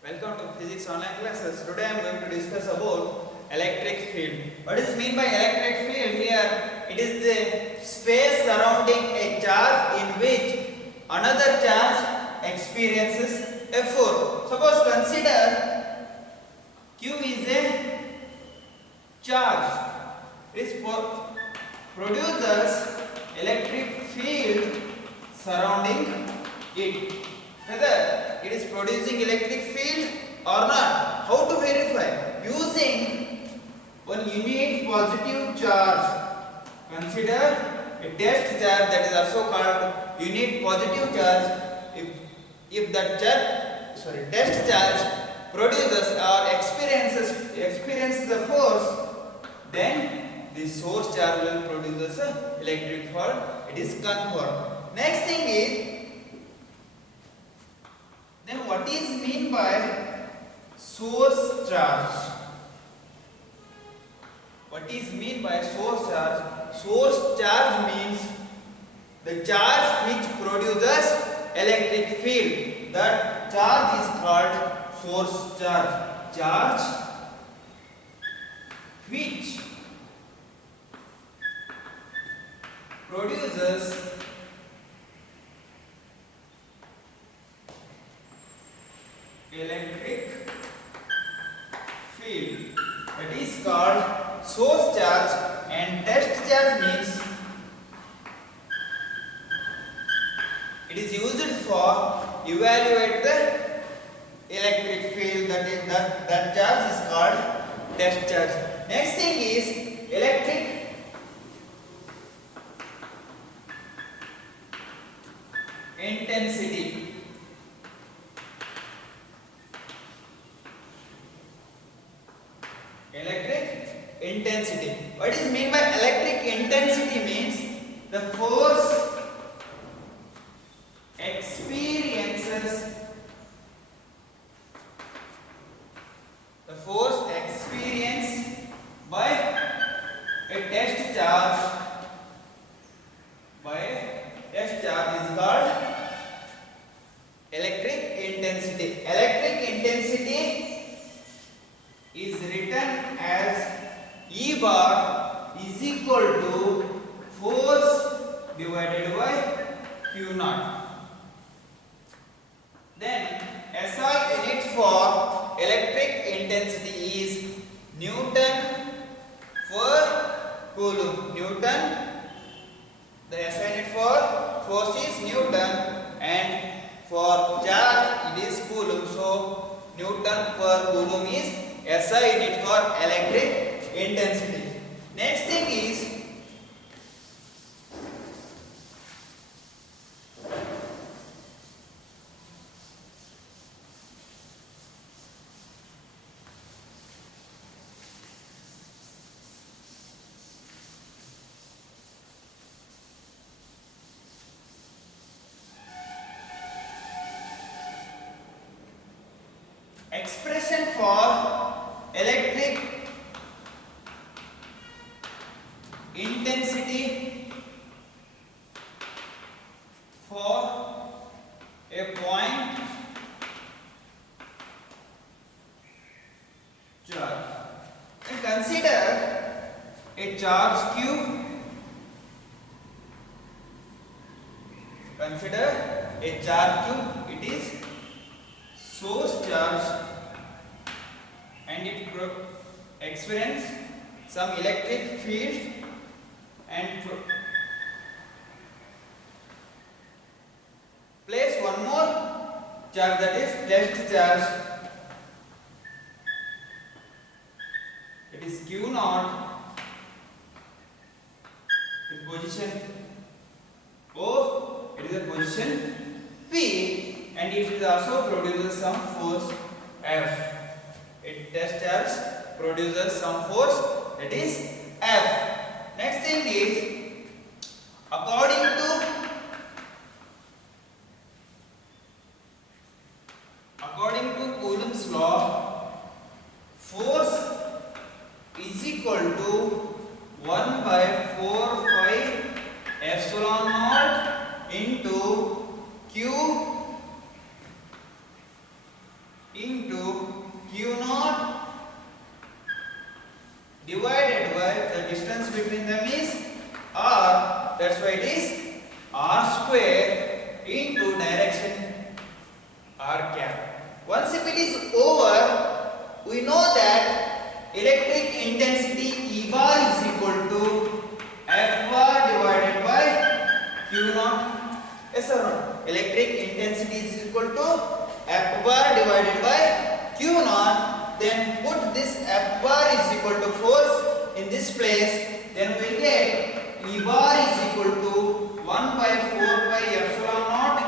Welcome to Physics Online Classes. Today I am going to discuss about electric field. What is mean by electric field here? It is the space surrounding a charge in which another charge experiences a force. Suppose consider Q is a charge. It produces electric field surrounding it. Whether it is producing electric field or not. How to verify? Using one unique positive charge. Consider a test charge that is also called unique positive charge. If that test charge produces or experiences the force, then the source charge will produce an electric field. It is confirmed. Next thing is, then what is mean by source charge? What is mean by source charge? Source charge means the charge which produces electric field. That charge is called source charge. Charge which produces electric field, that is called source charge. And test charge means it is used for evaluate the electric field. That charge is called test charge. Next thing is electric intensity. Electric intensity. What is mean by electric intensity means the force experienced by a test charge is called electric intensity. Electric intensity is written as E bar is equal to force divided by Q naught. Then SI unit for electric intensity is Newton per coulomb. The SI unit for force is Newton and for charge it is coulomb. So Newton per coulomb is SI unit for electric intensity. Next thing is expression for electric intensity for a point charge. And consider a charge Q. Consider a charge Q. It is source charge and it experience some electric field and place one more charge, that is test charge. It is Q naught in position O, it is a position P, and it is also produces some force F. It test charge produces some force, that is F. Next thing is, according to Coulomb's law, force is equal to 1 by 4 pi epsilon naught into Q into Q naught divided by the distance between them is R. That's why it is R square into direction R cap. Once if it is over, we know that electric intensity E bar is equal to F bar divided by Q naught. Yes or no? Electric intensity is equal to F bar divided by Q naught. Then put this F bar is equal to force in this place. Then we will get E bar is equal to 1 by 4 pi epsilon naught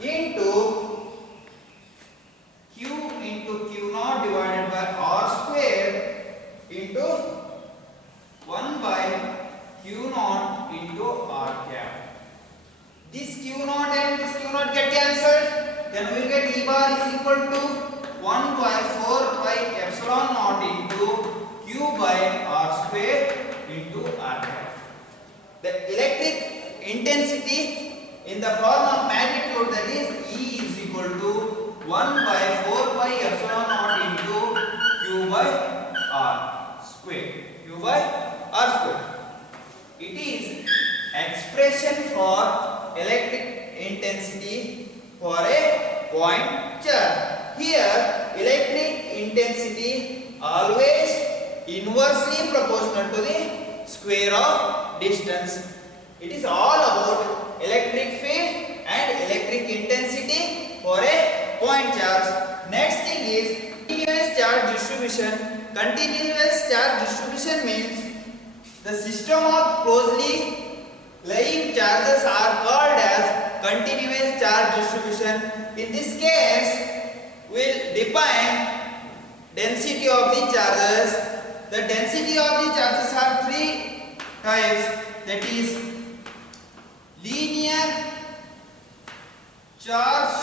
into Q naught divided by R square into 1 by Q naught into R cap. This Q naught and this Q naught get cancelled. Then we will get E bar is equal to 1 by 4 pi epsilon naught into Q by R square into R cap. The electric intensity in the form of magnitude, that is E is equal to 1 by 4 pi epsilon naught into Q by R square. Q by R square. It is expression for electric intensity for a point charge. Here electric intensity always inversely proportional to the square of distance. It is all about electric field and electric intensity for a point charge. Next thing is continuous charge distribution. Continuous charge distribution means the system of closely lying charges are called as continuous charge distribution. In this case, we will define density of the charges. The density of the charges are three types, that is linear charge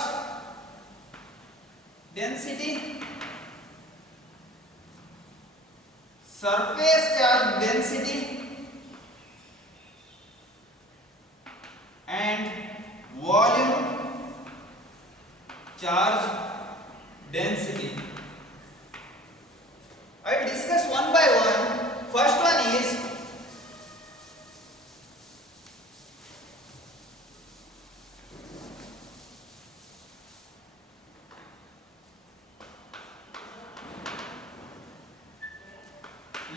density, surface charge density, and volume charge density. I will discuss one by one. First one is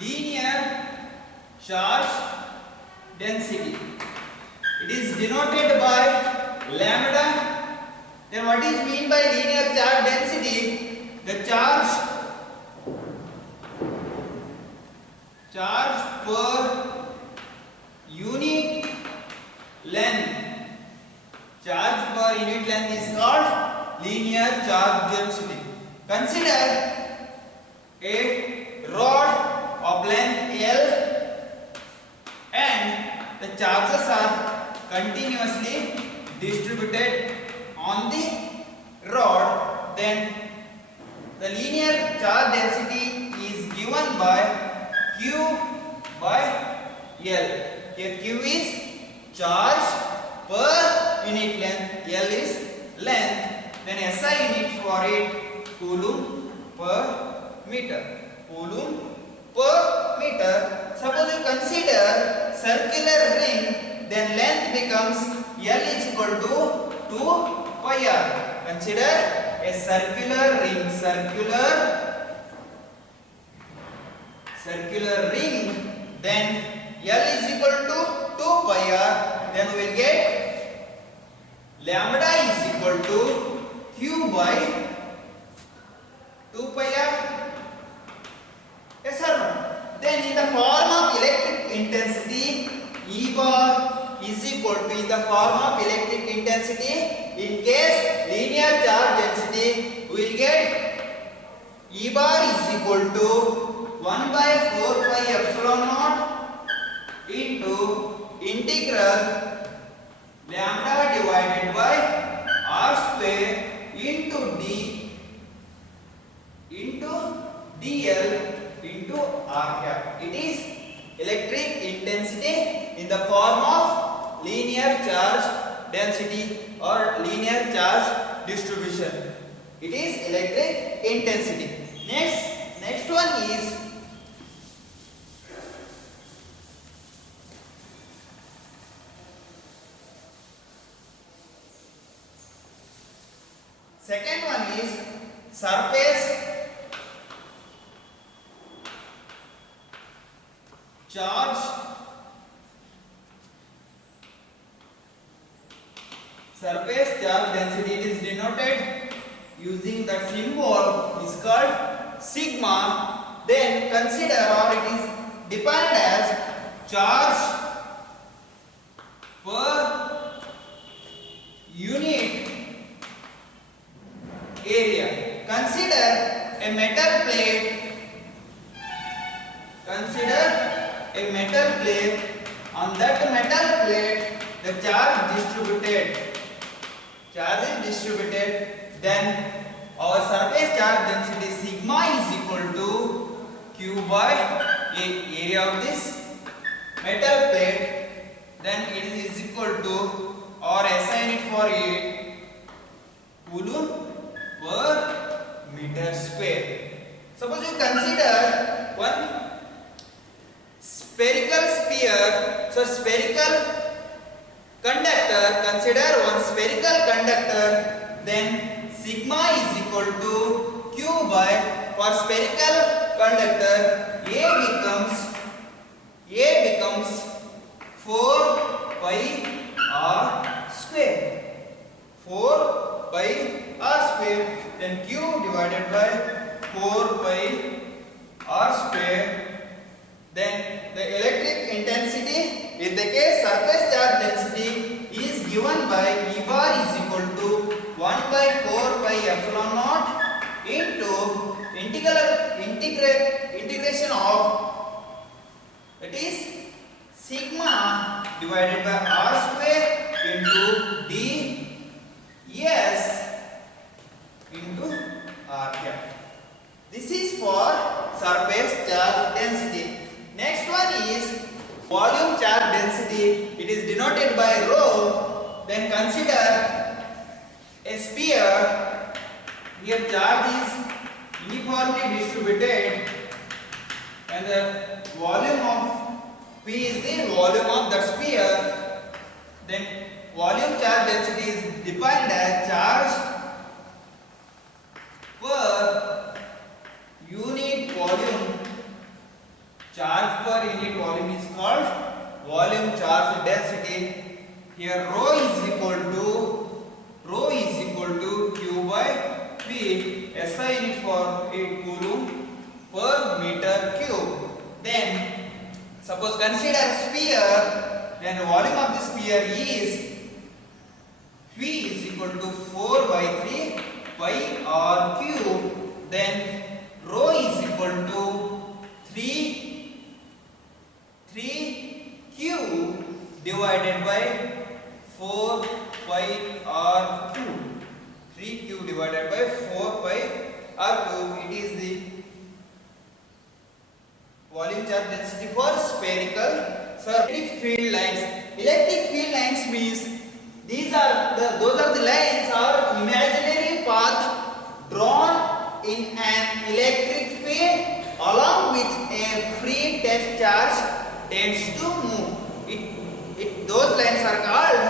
linear charge density. It is denoted by lambda. Then what is mean by linear charge density? The charge per unit length. Charge per unit length is called linear charge density. Consider a rod of length L and the charges are continuously distributed on the rod. Then the linear charge density is given by Q by L. Here Q is charge per unit length, L is length. Then SI unit for it, coulomb per meter. Coulomb per meter. Suppose you consider circular ring, then length becomes L is equal to 2 pi r. Consider a circular ring, circular ring, then L is equal to 2 pi r. Then we will get lambda is equal to Q by 2 pi r. Yes or no? Then in the form of electric intensity, E bar is equal to, in the form of electric intensity, in case linear charge density, we will get E bar is equal to 1 by 4 pi epsilon naught into integral lambda divided by R square into D into dl into R cap. It is electric intensity in the form of linear charge density or linear charge distribution. It is electric intensity. Next one is second one is surface charge density. It is denoted using the symbol is called sigma. Then consider, or it is defined as charge per unit area. Consider a metal plate. On that metal plate, the charge is distributed. Then our surface charge density sigma is equal to Q by area of this metal plate. Then it is equal to, or SI unit for it, coulomb per meter square. Suppose you consider one spherical sphere. So spherical conductor, consider one spherical conductor. Then sigma is equal to Q by, for spherical conductor, A becomes 4 pi r square. 4 pi r square. Then Q divided by 4 pi r square. Then the electric intensity in the case surface charge density is given by E bar is equal to 1 by 4 pi epsilon naught into integration of, that is sigma divided by r square into d s into r cap. This is for surface charge density. Next one is volume charge density. It is denoted by rho. Then consider a sphere. Here charge is uniformly distributed and the volume of P is the volume of the sphere. Then volume charge density is defined as charge per unit volume. Charge per unit volume is called volume charge density. Here rho is equal to Q by P. SI unit for it coulomb per meter cube. Then suppose consider sphere. Then the volume of the sphere is V is equal to 4 by 3 pi r cube. Then rho is equal to 3Q divided by 4 pi r cube. 3Q divided by 4 pi r cube. It is the volume charge density for spherical electric field lines. Electric field lines means those are the lines or imaginary path drawn in an electric field along which a free test charge tends to move. Those lines are called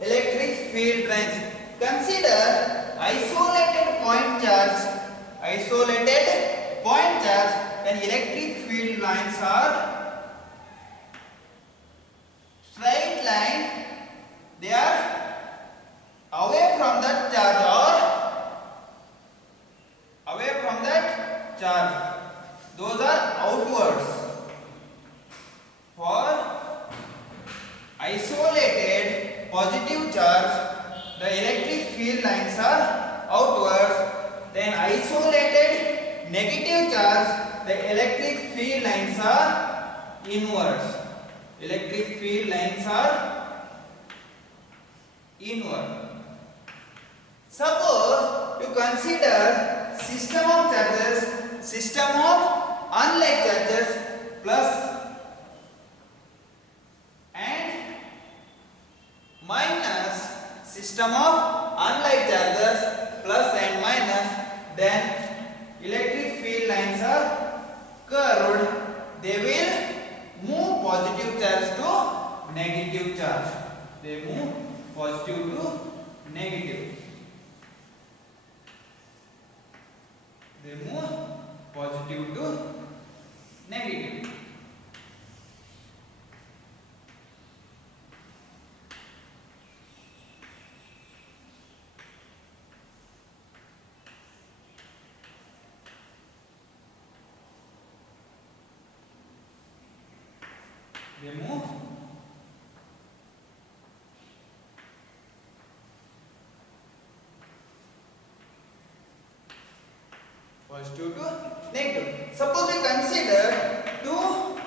electric field lines. Consider isolated point charge. Then electric field lines are straight line. They are away from that charge or away from that charge. Those are outwards. For isolated positive charge, the electric field lines are outwards. Then isolated negative charge, the electric field lines are inwards. Electric field lines are inward. Suppose you consider system of charges, system of unlike charges plus and minus system of unlike charges plus and minus. positive charge. They move positive to negative. They move positive to negative. They move positive to negative. Suppose we consider two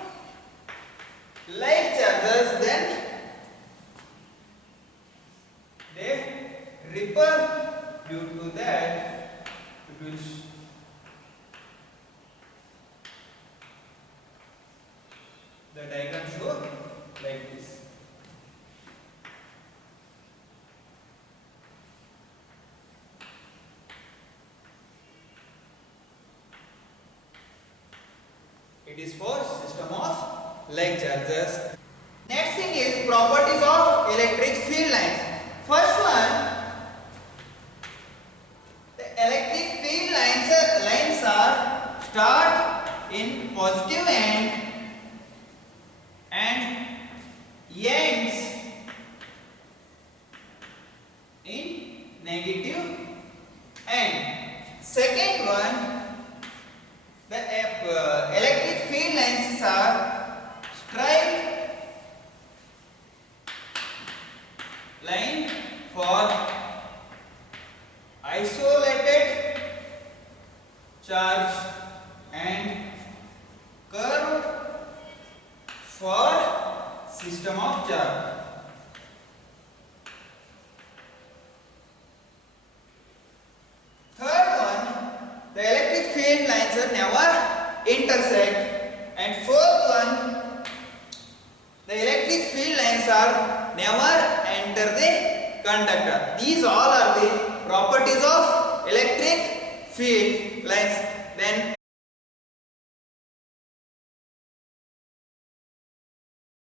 like charges, then they repel. Due to that, it will the diagram show like this. It is for system of like charges. Next thing is properties of electric field lines. First one, the electric field lines are start in positive end and ends in negative end. Second one, the electric field lines are straight line for isolated charge and curved for system of charge. Third one, the electric field lines are never intersect, and fourth one, the electric field lines are never enter the conductor. These all are the properties of electric field lines.